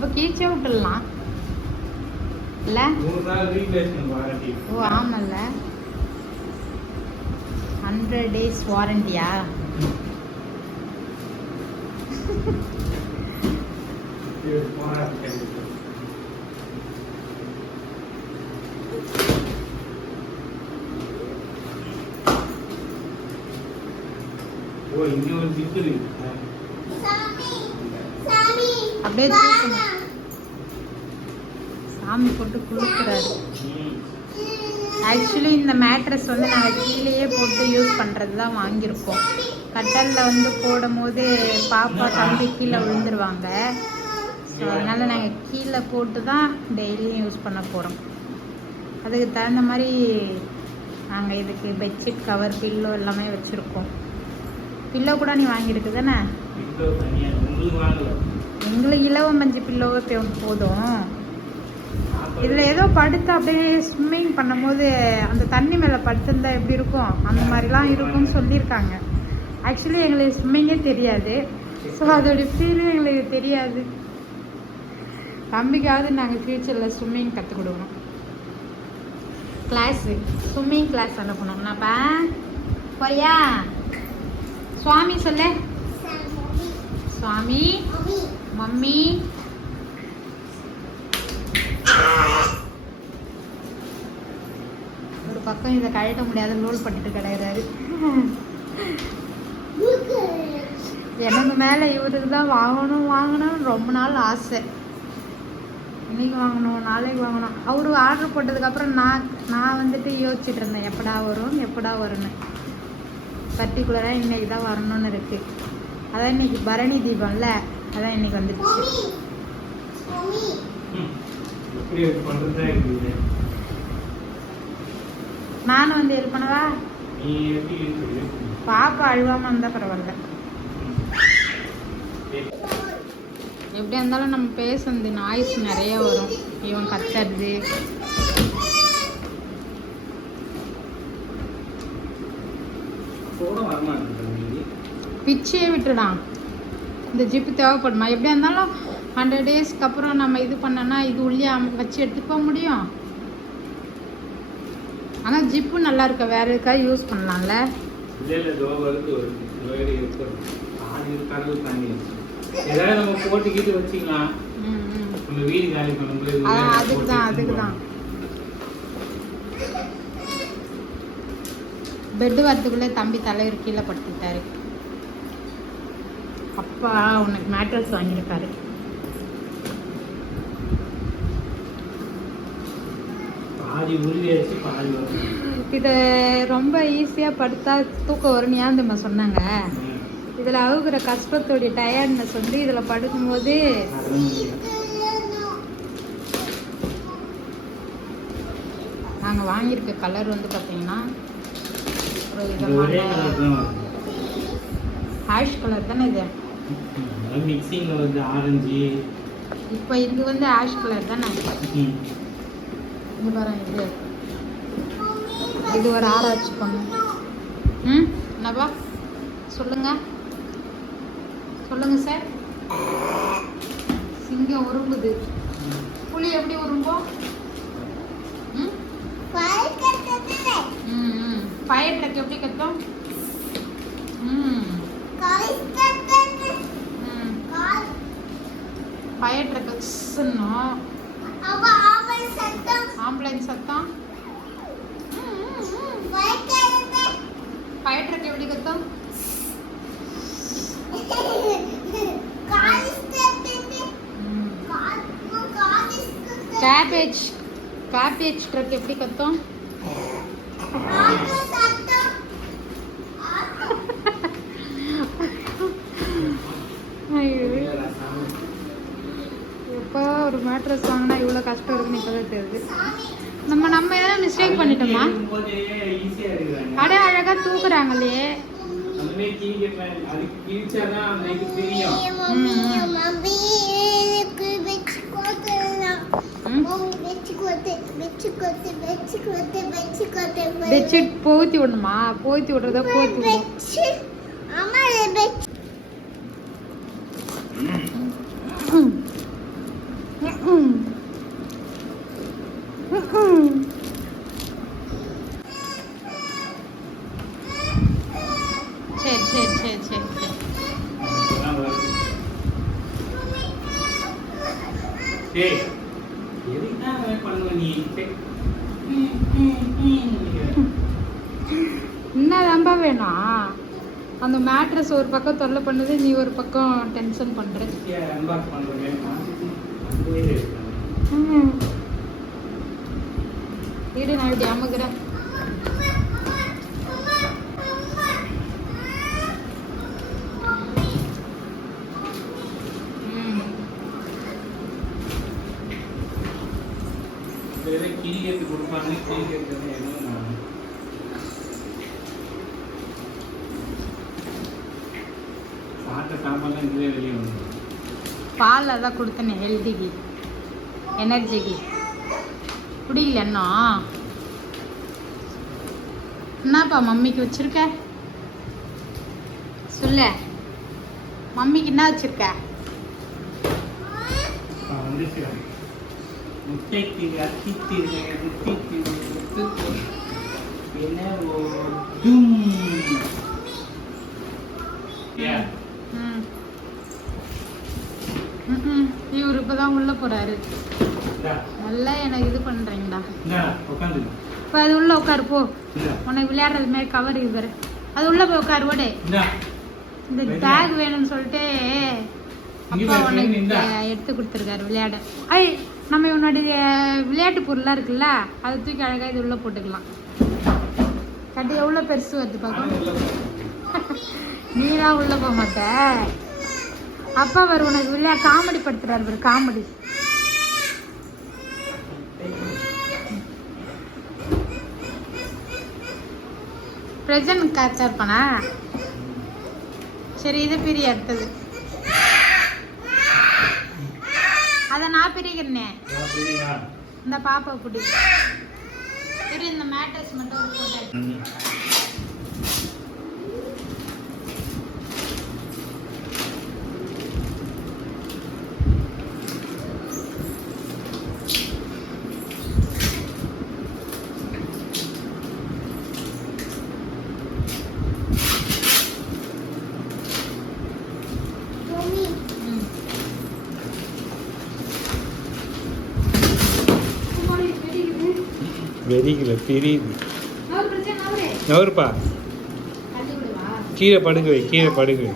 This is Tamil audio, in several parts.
அப்போ கீழ்ச்சே விட்டுடலாம் இல்லை? ஓ ஆமாம்ல, 100 days வாரண்டியா? அப்படியே சாமி போட்டு குளிக்கிறாரு. ஆக்சுவலி இந்த மேட்ரஸ் வந்து நாங்கள் கீழேயே போட்டு யூஸ் பண்ணுறது தான் வாங்கியிருக்கோம். கட்டலில் வந்து போடும் போது பாப்பா தம்பி கீழே விழுந்துருவாங்க. ஸோ அதனால் நாங்கள் கீழே போட்டு தான் டெய்லியும் யூஸ் பண்ண போகிறோம். அதுக்கு தகுந்த மாதிரி நாங்கள் இதுக்கு பெட்ஷீட் கவர் பில்லோ எல்லாமே வச்சுருக்கோம். பில்லோ கூட நீ வாங்கியிருக்கு தானே? எங்களுக்கு இலவ மஞ்சள் பில்லோவே போதும். இதில் ஏதோ படுத்து அப்படியே ஸ்விம்மிங் பண்ணும்போது அந்த தண்ணி மேலே படுத்திருந்தா எப்படி இருக்கும் அந்த மாதிரிலாம் இருக்கும்னு சொல்லியிருக்காங்க. ஆக்சுவலி எங்களுக்கு ஸ்விம்மிங்கே தெரியாது. ஸோ அதோடைய ஃபீலும் எங்களுக்கு தெரியாது. தம்பிக்காவது நாங்கள் ஃப்யூச்சரில் ஸ்விம்மிங் கற்றுக் கொடுக்கணும். கிளாஸு ஸ்விம்மிங் கிளாஸ் அனுப்பணும். என்னப்பா போயா? சுவாமி சொல்ல. சுவாமி, மம்மி. ஒரு பக்கம் இதை கழட்ட முடியாத லோல் பண்ணிட்டு கிடையாது. எனக்கு மேலே இவருக்கு தான் வாங்கணும் ரொம்ப நாள் ஆசை. இன்னைக்கு வாங்கணும், நாளைக்கு வாங்கணும். அவரு ஆர்டர் போட்டதுக்கப்புறம் நான் வந்துட்டு யோசிச்சுட்டு இருந்தேன் எப்படா வரும்னு. பர்டிகுலராக இன்னைக்கு தான் வரணும்னு இருக்குது. அதான் இன்னைக்கு பரணி தீபம்ல, அதான் இன்னைக்கு வந்துடுச்சு. நானும் வந்து ஹெல்ப் பண்ணவா? பாப்பா அழுவாம இருந்தா பரவாயில்ல. எப்படியா இருந்தாலும் நம்ம பேசுறது நாய்ஸ் நிறைய வரும். இவன் கத்துறது, பிச்சையே விட்டுடான். இந்த ஜிப்பு தேவைப்படுமா? எப்படியா இருந்தாலும் 100 daysக்கு அப்புறம் நம்ம இது பண்ணோன்னா இது உள்ளே வச்சு எடுத்துட்டு போக முடியும். ஆனால் ஜிப்பு நல்லா இருக்க, வேற எதுக்காக யூஸ் பண்ணலாம்ல. அதுக்குதான் பெட்டு வரத்துக்குள்ளே தம்பி தலைவர் கீழே படுத்துட்டாரு. அப்பா உனக்கு மேட்ரஸ் வாங்கியிருக்காரு. இதை ரொம்ப ஈஸியாக படுத்தா தூக்கம் வரும்னு ஏன் நம்ம சொன்னாங்க. இதில் அவுகிற கஷ்டத்தோடைய டயர்ட்னஸ் வந்து இதில் படுக்கும்போது நாங்கள் வாங்கியிருக்க கலர் வந்து பார்த்தீங்கன்னா ஒரு விதமான ஆஷ் கலர் தானே இது. மிக்சிங்கில் வந்து ஆரஞ்சு. இப்போ இது வந்து ஆஷ் கலர் தானே. இது பாருங்க, இது ஒரு ஆராய்ச்சி பண்ணு. என்னப்பா சொல்லுங்க சார். சிங்கம் உரும்புது. புலி எப்படி உரும்போம்? ஃபயர் ட்ரக் எப்படி கத்தும்? ஃபயர் ட்ரக் சொன்னோம். ஆம்புலன்ஸ் சத்தம். ஃபயர் ட்ரக் எப்படி கத்தும்? கேபேஜ் ட்ரக் எப்படி கத்தும்? எப்போ ஒரு மேட்ரஸ் வாங்கினா இவ்வளோ கஷ்டம் இருக்குன்னு இப்போதான் தெரியுது. நம்ம எதனா மிஸ்டேக் பண்ணிட்டோமா? கடை அழகா தூக்குறாங்களே. பெட்ஷீட் போத்தி விடணுமா? போத்தி விடுறதா போத்தி விடும். ஏய் எதுனா பண்ணுவ நீ என்னதான்பா வேணும்? அந்த மேட்ரஸ் ஒரு பக்கம் தொல்லை பண்ணுது, நீ ஒரு பக்கம் டென்ஷன் பண்ற. இரு நான் இப்படி அமுக்குறேன். கிளியத்து கொடுப்பாங்க, கிளியத்து சாப்பிட்ட சாப்பாடுலாம் இதுவே வெளியே வந்து பால் அதான் கொடுத்தனே, ஹெல்த்திக்கு எனர்ஜிக்கு குடிக்கல இன்னும். என்னப்பா மம்மிக்கு வச்சிருக்க சொல்ல, மம்மிக்கு என்ன வச்சிருக்க? முட்டைக்கு அத்தித்தீங்க என்ன இவரு இப்பதான் உள்ள போறாரு. நல்லா எனக்கு இது பண்றீங்களா? இப்ப அது உள்ள உட்காரு போ. உனக்கு விளையாடுறது மாதிரி கவர் இருக்கு, அது உள்ள போய் உட்காரு. ஓடே இந்த பேக் வேணும்னு சொல்லிட்டு அப்பா உனக்கு எடுத்து கொடுத்துருக்காரு விளையாட. ஐ நம்ம இவனுடைய விளையாட்டு பொருளாக இருக்குல்ல, அதை தூக்கி அழகாக இது உள்ளே போட்டுக்கலாம். கட்டி எவ்வளோ பெருசு வருது பார்க்க. நீலாம் உள்ளே போக மாட்ட. அப்பா வரும் உனக்கு காமெடி படுத்துறாரு பாரு, காமெடி. ப்ரெசன்ட் கரெக்டாக இருப்பானா? சரி இது பிரிய அடுத்தது. அதை நான் பிரிக்கிறேனே, இந்த பாப்பா பிடி. சரி இந்த மேட்ரஸ் மட்டும் ஒரு போட்டு. வெறிக்கல தெரியுது. நவருப்பா, கீழே படுக்க வை, கீழே படுக்க வை.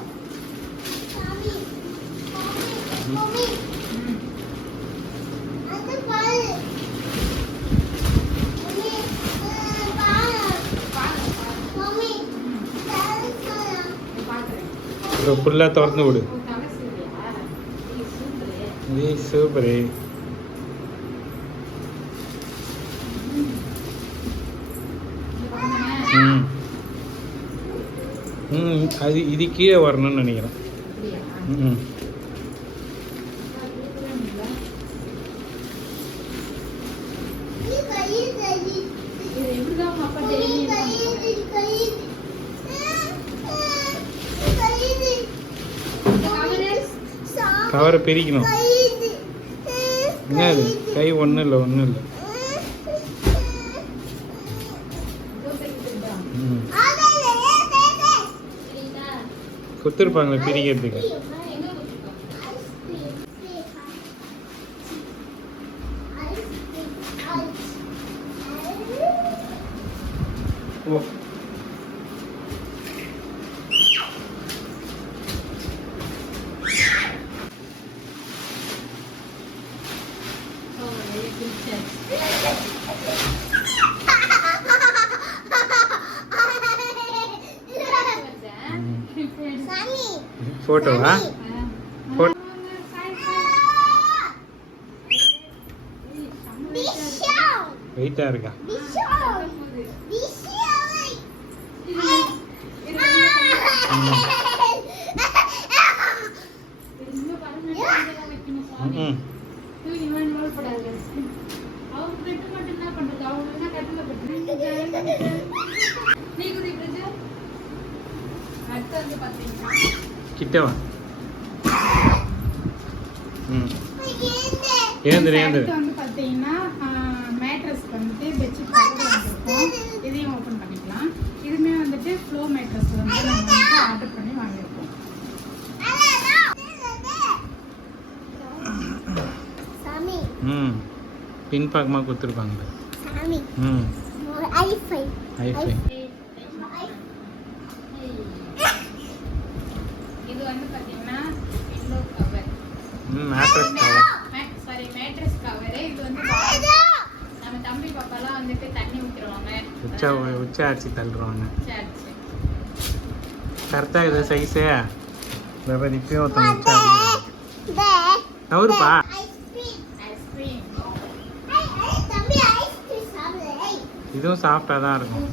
ஃபுல்லாக திறந்து விடு. சூப்பரு. அது இது கீழே வரணும்னு நினைக்கிறேன். கவரை பிரிக்கணும். என்ன அது கை? ஒன்றும் இல்லை, ஒன்றும் இல்லை. கொடுத்துருப்பாங்களே பிரிக்கிறதுக்கு. ஓ ஃபோட்டோவா? வெயிட்டாக இருக்கா? கிட்டவா? ஏந்திர ஏந்திர வந்து பார்த்தீங்கன்னா மேட்ரஸ் வந்துட்டு பெட்ஷீட் கவர் வந்துருக்கும். இதையும் ஓப்பன் பண்ணிக்கலாம். இதுவுமே வந்துட்டு ஃப்ளோ மேட்ரஸ் வந்து நம்ம வந்து ஆர்டர் பண்ணி வாங்கியிருக்கோம். ம் பின்பக்கமாக கொடுத்துருப்பாங்க. ம் ஐஃபை இது வந்து பாத்தீங்கன்னா pillow cover. Mattress cover. Sorry mattress cover. இது வந்து நம்ம தம்பி பாப்பாலாம் வந்துட்டு தண்ணி ஊத்துறவாங்க. உச்ச அடிச்சு தள்ளுறாங்க. சரி கரெக்டாக இது சைஸே வெவ்வேறு இப்பயும் ஒருத்தவங்க உச்ச அடிக்கிறாங்க. தவறுப்பா. இதுவும் சாஃப்டாக தான் இருக்கும்.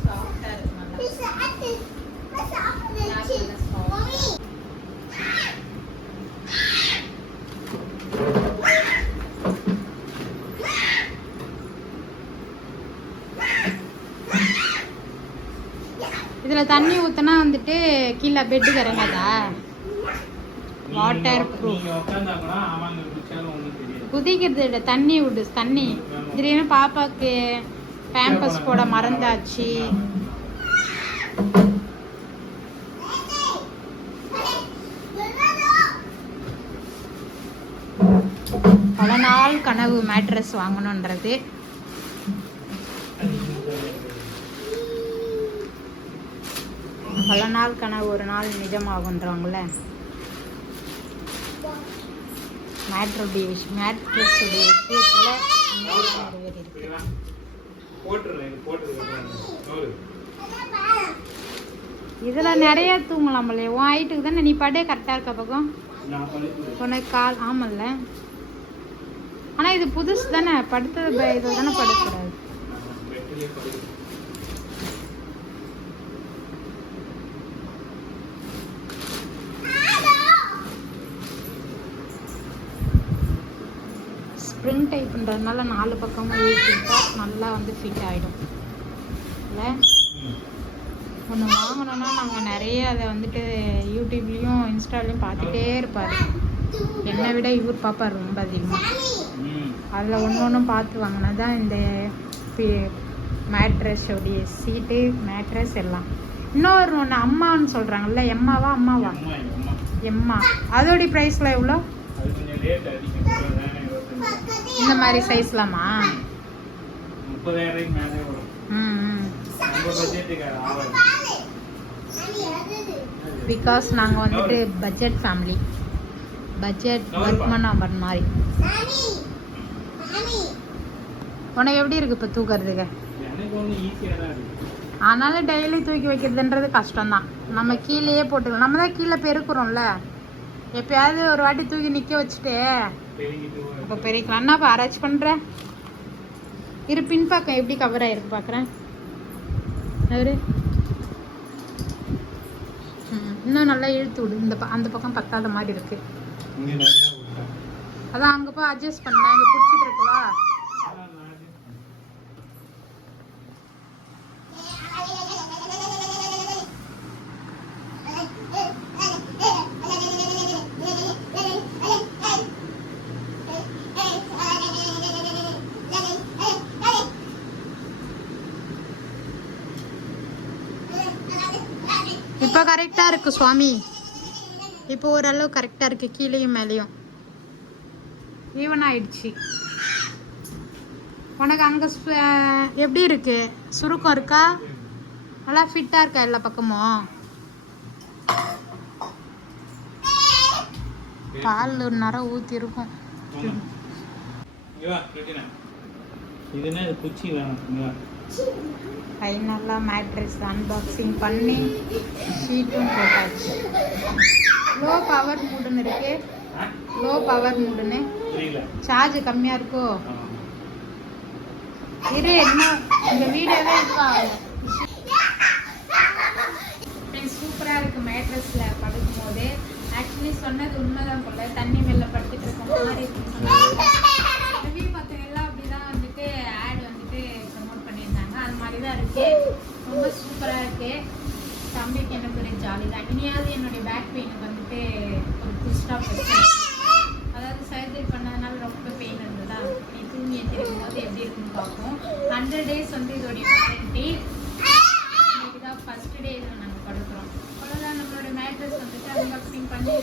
இதுல தண்ணி ஊத்தினா வந்துட்டு கீழே பெட்டுக்கு இறங்காதா? Water proof. குதிக்கிறது இல்லை, தண்ணி விடு. தண்ணி திடீர்னு பாப்பாக்கு பேம்பஸ் போட மறந்தாச்சு. பல நாள் கனவு மேட்ரஸ் வாங்கணுன்றது. பல நாள் கனவு ஒரு நாள் நிஜமாகுன்றாங்கள. மேட்ரஸுடைய விஷயத்தில் நிறைவேறியிருக்கு. இதில் நிறைய தூங்கலாமல்ல. உன் ஹைட்டுக்கு தானே நீ படே கரெக்டாக இருக்க பக்கம். உனக்கு கால் ஆமல்ல. ஆனால் இது புதுசு தானே, படுத்தது இதில் தானே படுக்கூடாது. ஸ்ப்ரிங் டைப்புன்றதுனால 4 பக்கமும் இழுத்துட்டா நல்லா வந்து ஃபிட் ஆகிடும் இல்லை. ஒன்று வாங்கினோன்னா நாங்கள் நிறைய அதை வந்துட்டு யூடியூப்லேயும் இன்ஸ்டாலையும் பார்த்துட்டே இருப்பார். என்னை விட இவர் பார்ப்பார் ரொம்ப அதிகமாக. அதில் ஒன்றும் பார்த்து வாங்கினா தான் இந்த மேட்ரஸோடைய சீட்டு மேட்ரஸ் எல்லாம். இன்னொரு ஒன்று அம்மான்னு சொல்கிறாங்கல்ல, அம்மாவா எம்மா, அதோடைய ப்ரைஸில் எவ்வளோ? இந்த மாதிரி சைஸ்லாமா? 30,000 பிகாஸ் நாங்கள் வந்துட்டு பட்ஜெட் ஃபேமிலி, பட்ஜெட் ஒர்க் பண்ண மாதிரி. உனக்கு எப்படி இருக்கு இப்போ தூக்கிறதுக்கு? ஆனாலும் டெய்லி தூக்கி வைக்கிறதுன்றது கஷ்டம்தான். நம்ம கீழேயே போட்டுக்கலாம். நம்ம தான் கீழே பெருக்குறோம்ல. எப்பயாவது ஒரு வாட்டி தூக்கி நிற்க வச்சுட்டு இப்போ பெருக்கலாம். என்னப்பா ஆராய்ச்சி பண்ணுற? இரு பின்பக்கம் எப்படி கவர் ஆகிருக்கு பார்க்குறேன். அவரு இன்னும் நல்லா இழுத்து விடு. அந்த பக்கம் பத்தாத மாதிரி இருக்கு. அதான் அங்கே போய் அட்ஜஸ்ட் பண்ண. இங்கே பிடிச்சிட்டு இருக்கவா? இப்போ கரெக்டாக இருக்குது சுவாமி. இப்போ ஓரளவு கரெக்டாக இருக்குது. கீழேயும் மேலேயும் ஈவன் ஆயிடுச்சு. உனக்கு அங்கே எப்படி இருக்கு? சுருக்கம் இருக்கா? நல்லா ஃபிட்டாக இருக்கா எல்லா பக்கமும்? பால் ஒரு நேரம் ஊற்றி இருக்கும். ஃபைனலாக மேட்ரஸ் அன்பாக்சிங் பண்ணி ஷீட்டும் போட்டாச்சு. லோ பவர் மூடுன்னு இருக்கு. லோ பவர் மூடுன்னு சார்ஜ் கம்மியாக இருக்கோ? இரு, இன்னும் இந்த வீடியோவே இருக்காங்க. சூப்பராக இருக்குது மேட்ரஸில் படுக்கும் போது. ஆக்சுவலி சொன்னது உண்மைதான் போல. தண்ணி மேலே படுத்துட்டு இருக்க மாதிரி இருக்கு. ரிவ்யூ பார்த்தவங்க எல்லாம் அப்படிதான் வந்துட்டு ஆட் வந்துட்டு ப்ரமோட் பண்ணியிருந்தாங்க. அது மாதிரி தான் இருக்கு. ரொம்ப சூப்பராக இருக்கு. தம்பிக்கு எனக்கு ஒரு ஜாலி தான். இனியாவது என்னுடைய பேக் பெயினுக்கு வந்துட்டு ஒரு ஃபுல் ஸ்டாப் இருக்கு. அதாவது சர்ஜரி பண்ணதுனால ரொம்ப பெயின் இருந்ததா. நீ தூங்கி எந்திரிக்கும் போது எப்படி இருக்குன்னு பார்ப்போம். 100 days வந்து இதோடைய வாரண்டி. இன்னைக்கு தான் ஃபர்ஸ்ட் டே இதில் நாங்கள் படுக்கிறோம். அவ்வளோதான். நம்மளோட மேட்ரஸ் வந்துட்டு அன்பாக்சிங் பண்ணி